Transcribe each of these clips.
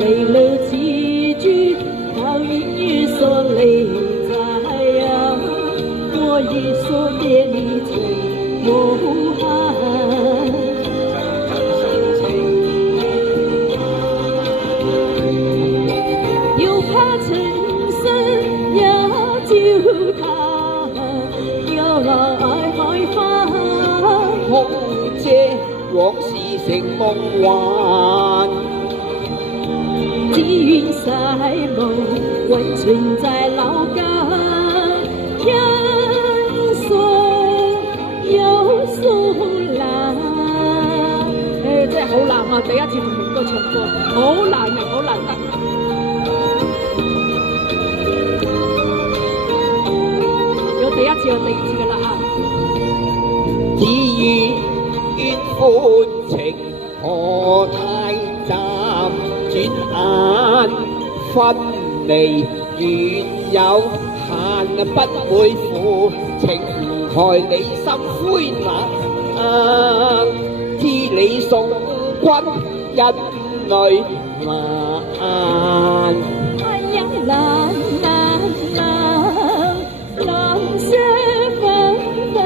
离了几句，好意说离在呀，我一说别离情无憾。又怕尘生也照他，又來開花。空姐往事成夢幻，只願世無溫存在老家，人生有數難。真係好難啊！第一次同明哥唱歌，好難啊，好難得。有第一次，有第二次噶啦啊！只願歡情何太暫，轉眼分離緣有限，不會負情害你心灰難，知你送君引淚難。哎呀，難難難，難捨紛飛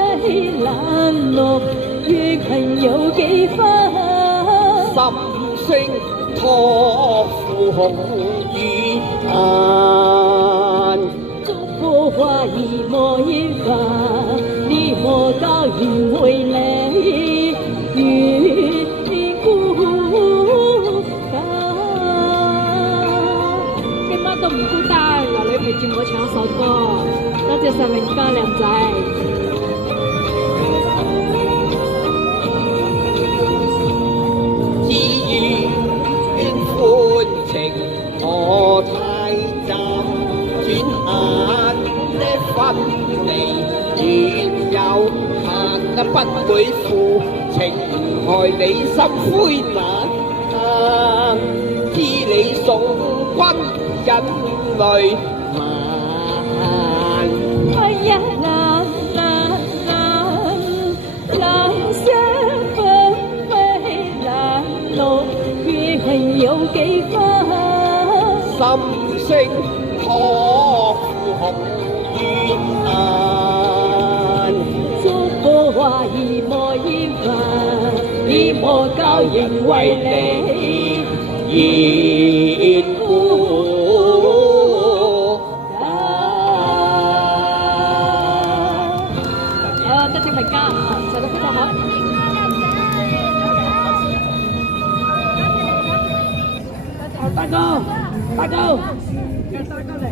難落，餘恨有幾分？心聲託付紅與顏，祝福花兒莫煙花，你莫教人為你願孤單。今晚都唔孤單，嗱你陪住我唱首歌，多謝晒明哥靚仔。歡情何太暫，轉眼的分離緣有限，不會負情害你心灰難，知你送君引淚難。哎呀，難難難，難捨紛飛難落，餘恨有幾分？心聲託付紅與顏，祝福花兒莫煙花，你莫教人為你願孤單。多謝明哥，唱得非常好。大哥，大哥，大哥嚟。